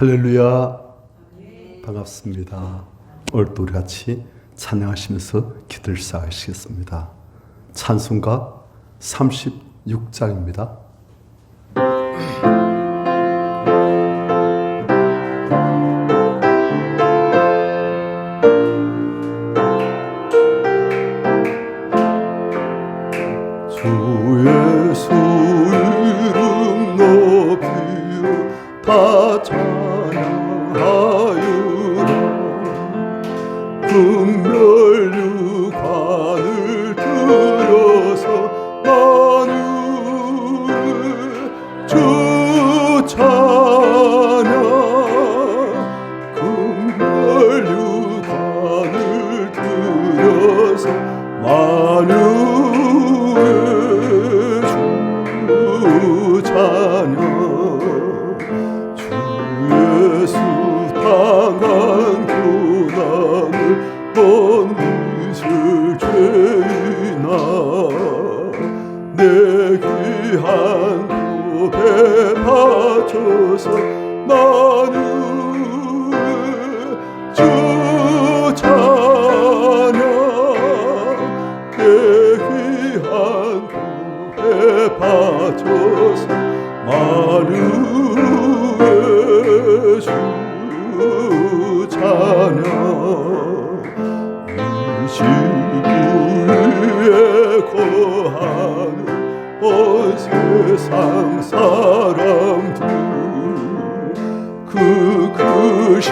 할렐루야. 반갑습니다. 오늘도 우리 같이 찬양하시면서 기도를 시작하시겠습니다. 찬송가 36장입니다. 주 예수 이름 높이어 다 찬양하유라. 금멸류관을 들여서 만유의 주 찬양. 금멸류관을 들여서 만유의 주 찬양. 주 예수 당한 고난을 번미실 죄인아, 내 귀한 도배 바쳐서 만유의 주 찬양. 내 귀한 도배 바쳐서 만유의 주 찬양. 이 지구에 거하는 온 세상 사람들, 그 크신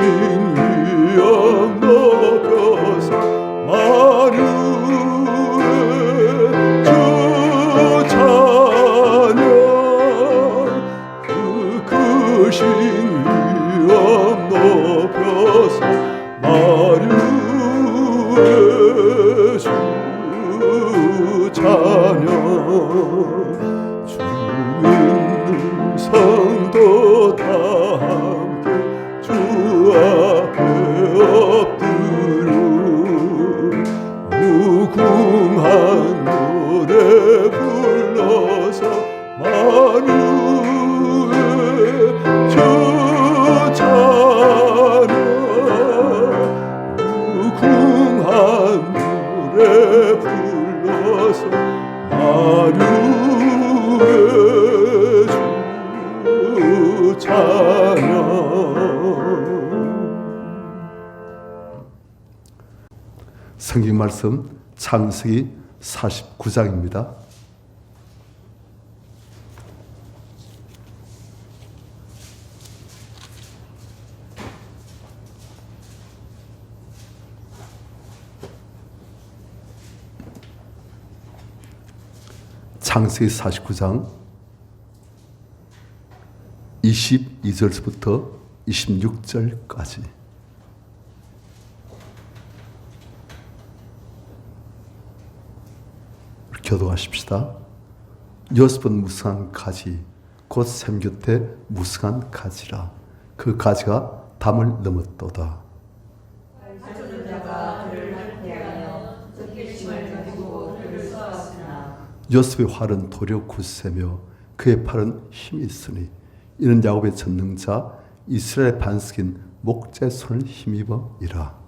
위엄 높여서 만유의 주 찬양. 그 크신 위엄 높여서 만유의 주 찬양. 주 믿는 성도 다 함께 주 앞에 엎드려 무궁한 노래 불러서 만유의 주 찬양. 무궁한 노래 불러서 만유의 주 찬양. 성경 말씀 창세기 49장입니다. 창세기 49장 22절부터 26절까지. 교도하십시다. 여섯번 무성한 가지 곧 샘 곁에 무성한 가지라. 그 가지가 담을 넘었도다. 요셉의 활은 도려 굳세며 그의 팔은 힘이 있으니 이는 야곱의 전능자 이스라엘의 반석인 목자의 손을 힘입어이라.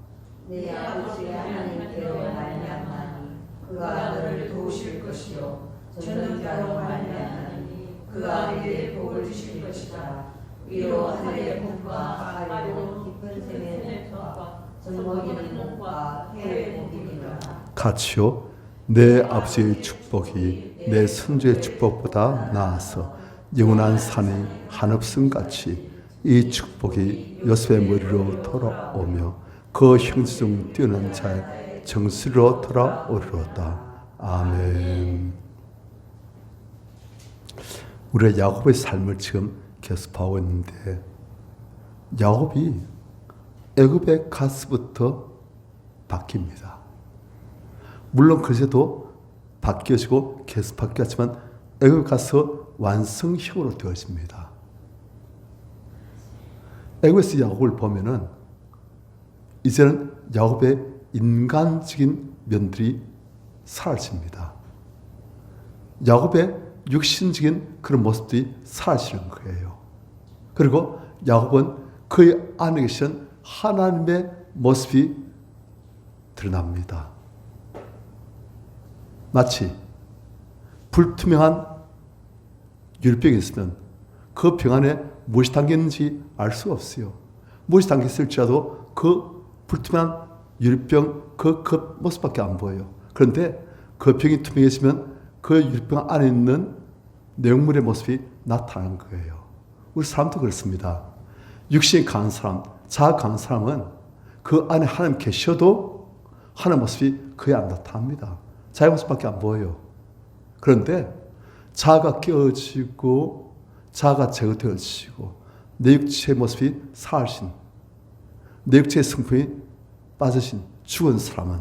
내 아버지의 하나님께로 말미암나니 그가 너를 도우실 것이요 전능자로 말미암나니 그가 내게 복을 주실 것이다. 위로 하늘의 복과 아래로 깊은 샘의 복과 젖먹이는 복과 해의 복이니라. 같이요 내 아버지의 축복이 내 선조의 축복보다 나아서 영원한 산이 한없음같이 이 축복이 요셉의 머리로 돌아오며 그 형제 중 뛰어난 자의 정수리로 돌아오리로다. 아멘. 우리가 야곱의 삶을 지금 계속하고 있는데, 야곱이 애굽에 가서부터 바뀝니다. 물론 그래도 바뀌어지고 계속 바뀌었지만 애굽 가서 완성형으로 되어집니다. 애굽에서 야곱을 보면은 이제는 야곱의 인간적인 면들이 사라집니다. 야곱의 육신적인 그런 모습들이 사라지는 거예요. 그리고 야곱은 그의 안에 계신 하나님의 모습이 드러납니다. 마치 불투명한 유리병이 있으면 그 병 안에 무엇이 담겼는지 알 수가 없어요. 무엇이 담겼을지라도 그 불투명한 유리병 그 모습밖에 안 보여요. 그런데 그 병이 투명해지면 그 유리병 안에 있는 내용물의 모습이 나타나는 거예요. 우리 사람도 그렇습니다. 육신이 강한 사람, 자아 강한 사람은 그 안에 하나님 계셔도 하나님 모습이 거의 안 나타납니다. 자기 모습밖에 안 보여요. 그런데 자아가 깨어지고 자아가 제거되어지고 내 육체의 모습이 사하신, 내 육체의 성품이 빠지신 죽은 사람은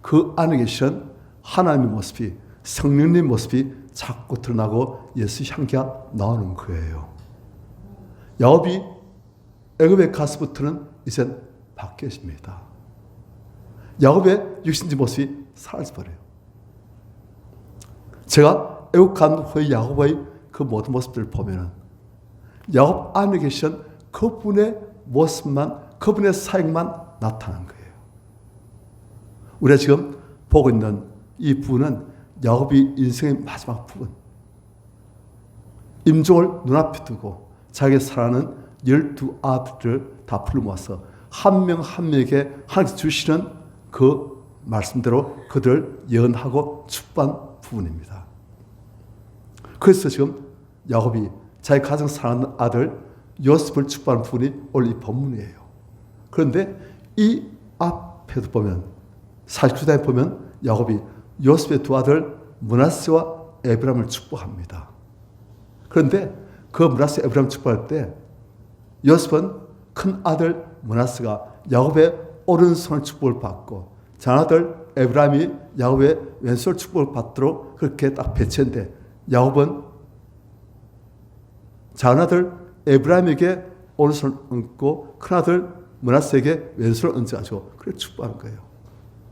그 안에 계시는 하나님의 모습이, 성령님의 모습이 자꾸 드러나고 예수 향기가 나오는 거예요. 야곱이 애굽에 가서부터는 이젠 바뀌어집니다. 야곱의 육신의 모습이 사라져버려요. 제가 애굽 간 후에 야곱의 그 모든 모습들을 보면은 야곱 안에 계신 그분의 모습만, 그분의 사역만 나타난 거예요. 우리가 지금 보고 있는 이 부분은 야곱이 인생의 마지막 부분. 임종을 눈앞에 두고 자기가 사랑하는 12 아들을 다 불러모아서 한 명 한 명에게 하나님께서 주시는 그 말씀대로 그들을 예언하고 축복한 부분입니다. 그래서 지금 야곱이 자기 가장 사랑하는 아들 요셉을 축복하는 부분이 오늘 이 본문이에요. 그런데 이 앞에도 보면 49장에 보면 야곱이 요셉의 두 아들 므낫세와 에브라임을 축복합니다. 그런데 그 므낫세 에브라임 축복할 때 요셉은 큰 아들 므낫세가 야곱의 오른손을 축복을 받고 장아들 에브라임이 야곱의 왼손 축복을 받도록 그렇게 딱 배치했는데 야곱은 장아들 에브라임에게 오른손을 얹고 큰아들 므낫세에게 왼손을 얹어가지고 그렇게 축복한 거예요.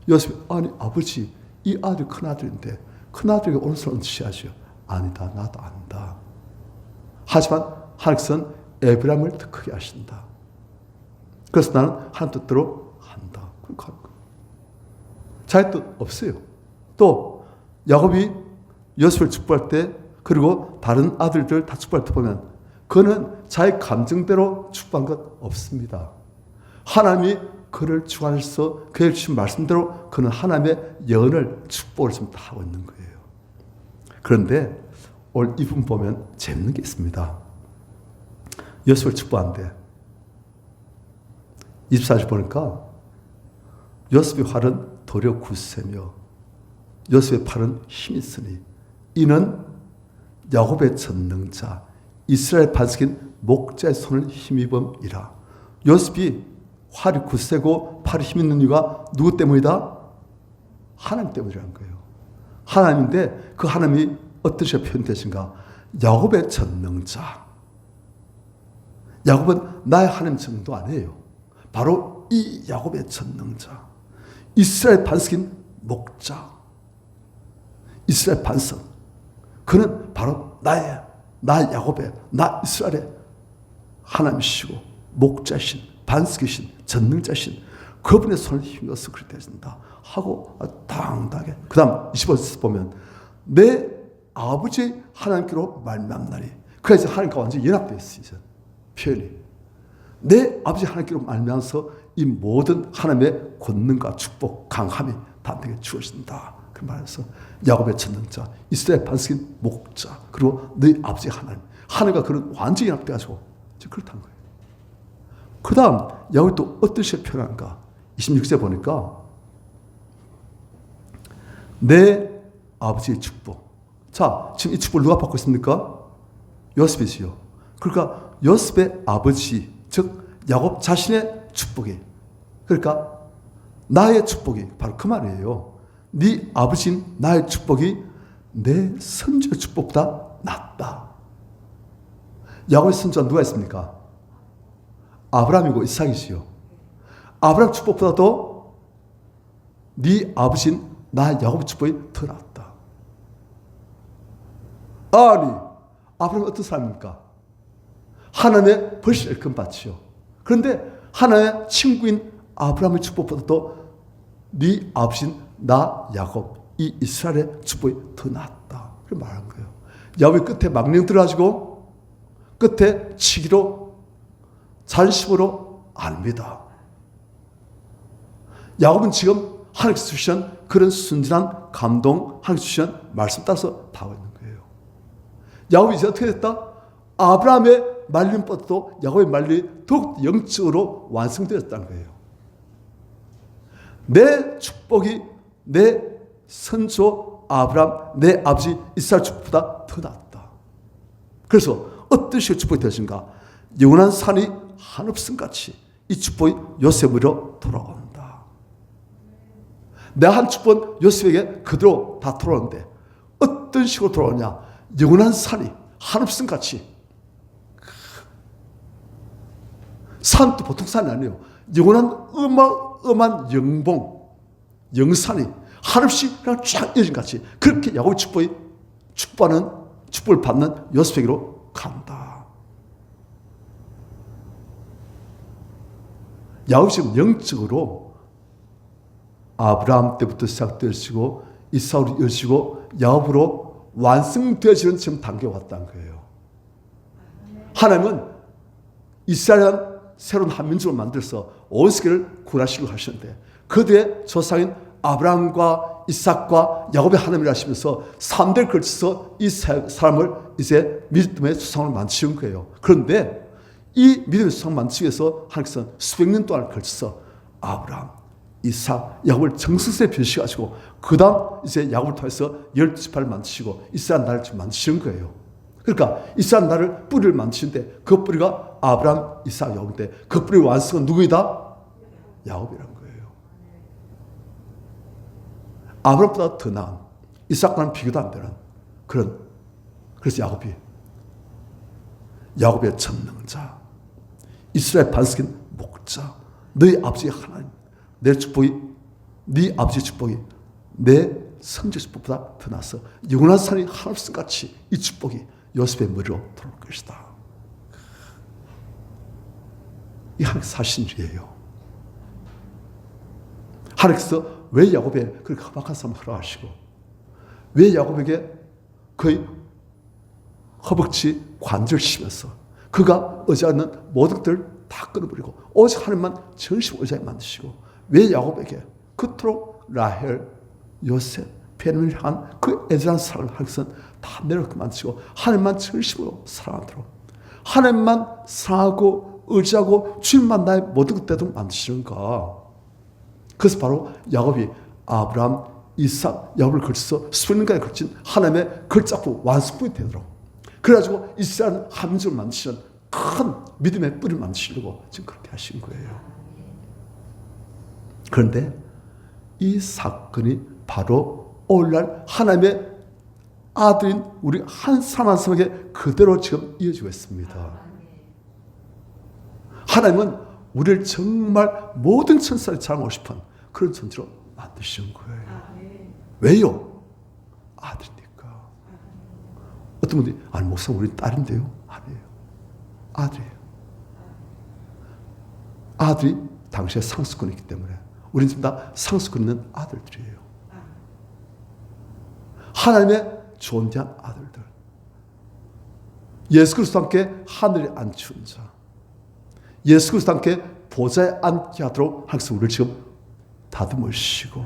요셉이 아니 아버지 이 아들이 큰아들인데 큰아들에게 오른손을 얹으셔야죠. 아니다 나도 안다. 하지만 하나님께서는 에브라임을 더 크게 하신다. 그래서 나는 하나님 뜻대로 한다. 그렇게 하는 거예요. 자기 뜻 없어요. 또 야곱이 요셉을 축복할 때 그리고 다른 아들들 다 축복할 때 보면 그는 자기 감정대로 축복한 것 없습니다. 하나님이 그를 주관해서 그의 주신 말씀대로 그는 하나님의 예언을 축복을 지금 다 하고 있는 거예요. 그런데 오늘 이 부분 보면 재밌는 게 있습니다. 요셉을 축복한데 24절 보니까 요셉의 활은 도려 굳세며 요셉의 팔은 힘이 있으니 이는 야곱의 전능자 이스라엘 반석인 목자의 손을 힘입음이라. 요셉이 활이 굳세고 팔이 힘 있는 이유가 누구 때문이다? 하나님 때문이라는 거예요. 하나님인데 그 하나님이 어떻게 표현되신가? 야곱의 전능자. 야곱은 나의 하나님 전능도 아니에요. 바로 이 야곱의 전능자. 이스라엘 반석인 목자. 이스라엘 반석. 그는 바로 나 야곱의, 나 이스라엘의 하나님이시고 목자신, 반석이신, 전능자신 그분의 손을 힘줘서 그렇게 되신다 하고 당당하게. 그 다음 25절 보면 내 아버지 하나님께로 말미암나니. 그래서 하나님과 완전히 연합되어 있어요. 표현이. 내 아버지 하나님께로 말미암아서 이 모든 하나님의 권능과 축복, 강함이 다 내게 주어진다. 그 말에서 야곱의 전능자, 이스라엘 반석인 목자, 그리고 너희 아버지 하나님과 그런 완전히 연합돼가지고 그렇다는 거예요. 그 다음 야곱이 또 어떻게 표현한가? 26절 보니까 내 아버지의 축복. 자, 지금 이 축복을 누가 받고 있습니까? 요셉이지요. 그러니까 요셉의 아버지, 즉 야곱 자신의 축복이, 그러니까 나의 축복이 바로 그 말이에요. 네 아버지인 나의 축복이 내 선조의 축복보다 낫다. 야곱의 선조가 누가 있습니까? 아브라함이고 이삭이지요. 아브라함 축복보다도 네 아버지인 나 야곱의 축복이 더 낫다. 아니, 아브라함은 어떤 사람입니까? 하나님의 벌써 일금 받지요. 그런데 하나의 친구인 아브라함의 축복보다도 네 아버지인 나 야곱, 이 이스라엘의 축복이 더 낫다. 그렇게 말한 거예요. 야곱이 끝에 망령 들어가지고 끝에 치기로 잔심으로 아닙니다. 야곱은 지금 하나님께서 주신 그런 순진한 감동, 하나님께서 주신 말씀 따라서 다 하고 있는 거예요. 야곱이 이제 어떻게 됐다? 아브라함의 말림보다도 야곱의 말림이 더욱 영적으로 완성되었다는 거예요. 내 축복이 내 선조 아브라함, 내 아버지 이스라엘 축복보다 더 낫다. 그래서 어떤 식의 축복이 되었는가? 영원한 산이 한없음같이 이 축복이 요셉으로 돌아온다. 내 한 축복은 요셉에게 그대로 다 돌아오는데 어떤 식으로 돌아오냐? 영원한 산이 한없음같이, 산도 보통 산이 아니에요. 영원한 어마어마한 영봉, 영산이 한없이 그냥 쫙 이어진 같이 그렇게 야곱의 축복을 받는 요셉에게로 간다. 야곱이 지금 영적으로 아브라함 때부터 시작되어지고 이삭으로 이어지고 야곱으로 완성되어지는 지금 단계에 왔다는 거예요. 하나님은 이스라엘은 새로운 한민족을 만들어서 온 세계를 구원하시려고 하시는데 그들의 조상인 아브라함과 이삭과 야곱의 하나님을 하시면서 3대를 걸쳐서 이 사람을 이제 믿음의 조상을 만드신 거예요. 그런데 이 믿음의 조상을 만들기 위해서 하나님께서 수백 년 동안을 걸쳐서 아브라함, 이삭, 야곱을 정성스레 벼시가지고 그 다음 이제 야곱을 통해서 12지파를 만드시고 이스라엘 나라를 만드시는 거예요. 그러니까 이스라엘 나라를 뿌리를 만드시는데 그 뿌리가 아브라함, 이삭, 야곱인데 그 뿌리의 완성은 누구이다? 야곱이라는 거예요. 아브라함보다 더 나은, 이삭과는 비교도 안 되는 그런, 그래서 야곱의 전능자, 이스라엘 반석인 목자, 너희 아버지의 하나님, 내 축복이, 네 아버지의 축복이 내 성자 축복보다 더 나서 영원한 산이 한없음같이 이 축복이 요셉의 머리로 들어올 것이다. 이 하나님께서 하신 일이에요. 하나님께서 왜 야곱에 그렇게 험악한 삶을 허락하시고 왜 야곱에게 거의 허벅지 관절시면서 그가 의지하는 모든 것들을 다 끊어버리고 오직 하나님만 전심 의지하게 만드시고 왜 야곱에게 그토록 라헬, 요셉, 베냐민을 향한 그 애절한 사랑을 하나님께서 다 내려놓게 만드시고 하나님만 전심으로 사랑하도록 하나님만 사랑하고 의지하고 주님만 나의 모든 것 되도록 만드시는가. 그래서 바로 야곱이 아브라함, 이삭, 야곱을 걸쳐서 수백 년간에 걸친 하나님의 걸작부 완성품이 되도록 그래가지고 이스라엘 한민족을 만드시는 큰 믿음의 뿌리를 만드시려고 지금 그렇게 하신 거예요. 그런데 이 사건이 바로 오늘날 하나님의 아들인 우리 한 사람 한 사람에게 그대로 지금 이어지고 있습니다. 하나님은 우리를 정말 모든 천사를 자랑하고 싶은 그런 존재로 만드신 거예요. 왜요? 아들이니까. 어떤 분들이 아니 목사님 우리 딸인데요? 아니에요. 아들이에요. 아들이 당시에 상수권이 있기 때문에 우리는 지금 다 상수권 있는 아들들이에요. 하나님의 존재한 아들들. 예수 그리스도와 함께 하늘에 앉힌 자. 예수 그리스도와 함께 보좌에 앉게 하도록 하나님께서 우리를 지금 다듬으시고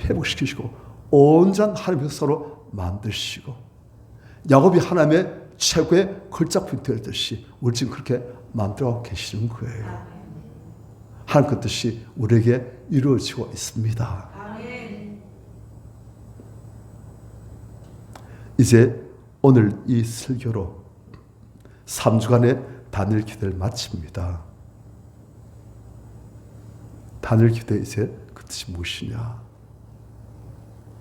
회복시키시고 온전한 하나님의 역사로 만드시고 야곱이 하나님의 최고의 걸작품이 되었듯이 우리 지금 그렇게 만들어 계시는 거예요. 하나님 그 뜻이 우리에게 이루어지고 있습니다. 이제 오늘 이 설교로 3주간의 단일 기도를 마칩니다. 단일 기도의 이제 그 뜻이 무엇이냐?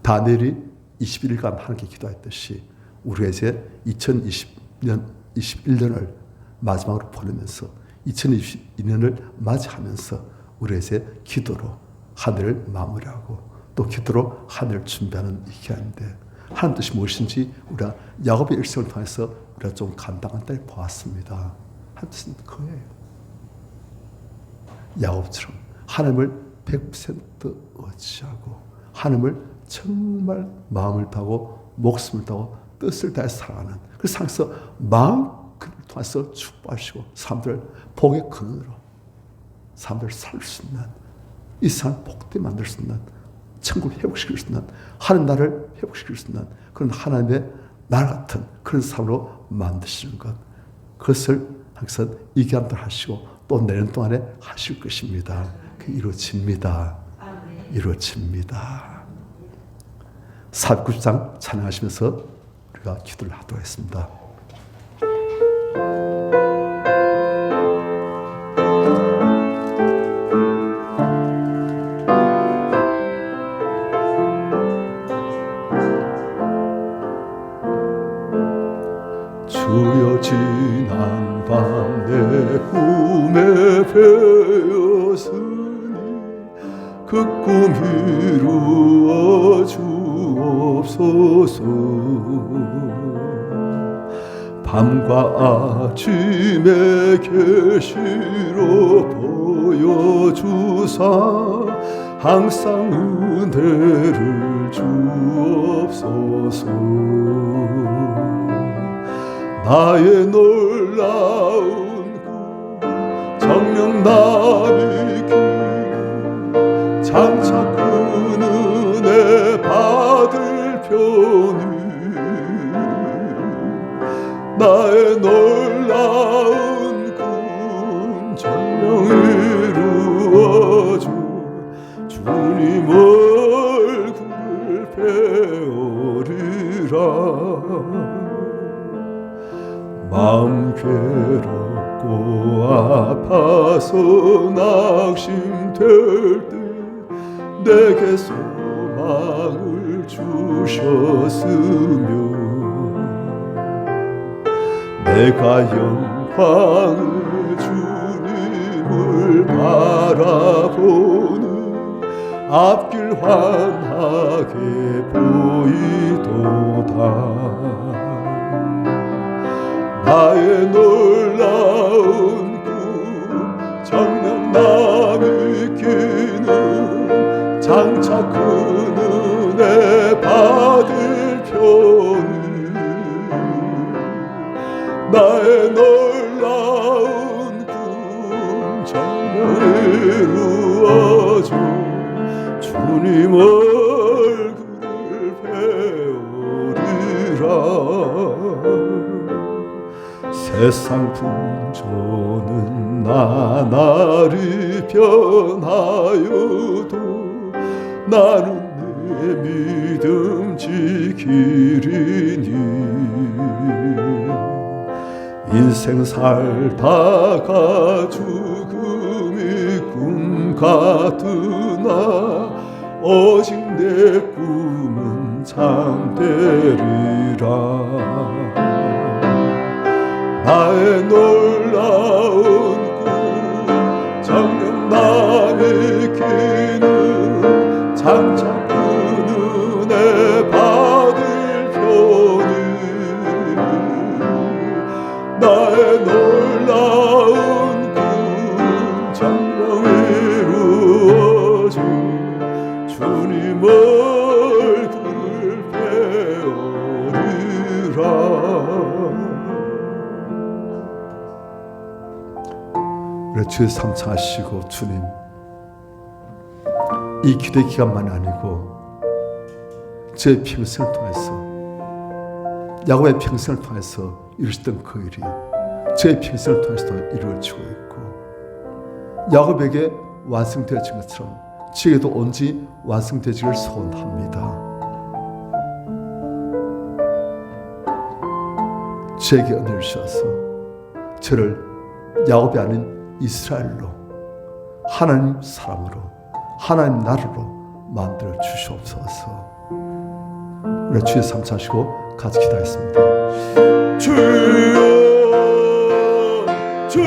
다니엘이 21일간 하나님께 기도했듯이 우리가 이제 2021년을 마지막으로 보내면서 2022년을 맞이하면서 우리가 이제 기도로 하늘을 마무리하고 또 기도로 하늘을 준비하는 이 기간인데 하나님 뜻이 무엇인지 우리가 야곱의 일생을 통해서 우리가 좀 간단한 때 보았습니다. 하나님 뜻은 그거예요. 야곱처럼 하나님을 100% 의지하고 하나님을 정말 마음을 다하고 목숨을 다하고 뜻을 다해 사랑하는 그 상에서 마음을 통해서 축복하시고 사람들을 복의 근원으로 사람들을 살 수 있는 이 세상을 복되게 만들 수 있는 천국 회복시킬 수 있는 하나님 나라를 회복시킬 수 있는 그런 하나님의 나라 같은 그런 삶으로 만드시는 것 그것을 항상 이 기간들 하시고 또 내년 동안에 하실 것입니다. 그 이루어집니다. 이루어집니다. 490장 찬양하시면서 우리가 기도를 하도록 하겠습니다. 주여 지난 밤 내 꿈에 배었으니 그 꿈 이루어 주옵소서. 밤과 아침에 계시로 보여주사 항상 은혜를 주옵소서. 나의 놀라운 꿈 정녕 남이 기는 장차 그 은혜 받을 편이 나의 놀라운 꿈 정녕 이루어줘 주님 얼굴을 배우리라. 마음 괴롭고 아파서 낙심될 때 내게 소망을 주셨으며 내가 영광의 주님을 바라보는 앞길 환하게 보이도다. 나의 놀라운 꿈 정녕 남이 기는 장차 그 은혜 받을 편이 나의 놀라운 꿈 정녕 이루어줘 주님 얼굴을 배우리라. 세상 풍조는 나날이 변하여도 나는 내 믿음 지키리니 인생 살다가 죽음이 꿈 같으나 오직 내 꿈은 참되리라. 나의 놀라운 꿈 정녕 남이 기는 장차 그 은혜 받을 편이 나의 놀라운 꿈 정녕 이루어져 주님 얼굴을 배우리라. 주의 삼창하시고 주님 이 기대 기간만이 아니고 제 평생을 통해서 야곱의 평생을 통해서 이루셨던 그 일이 제 평생을 통해서도 이루어지고 있고 야곱에게 완성되어진 것처럼 저에게도 온전히 완성되기를 소원합니다. 저에게 은혜를 주셔서 저를 야곱이 아닌 이스라엘로 하나님 사람으로 하나님 나라로 만들어 주시옵소서. 우리 주의 삼창하시고 같이 기도하겠습니다. 주여 주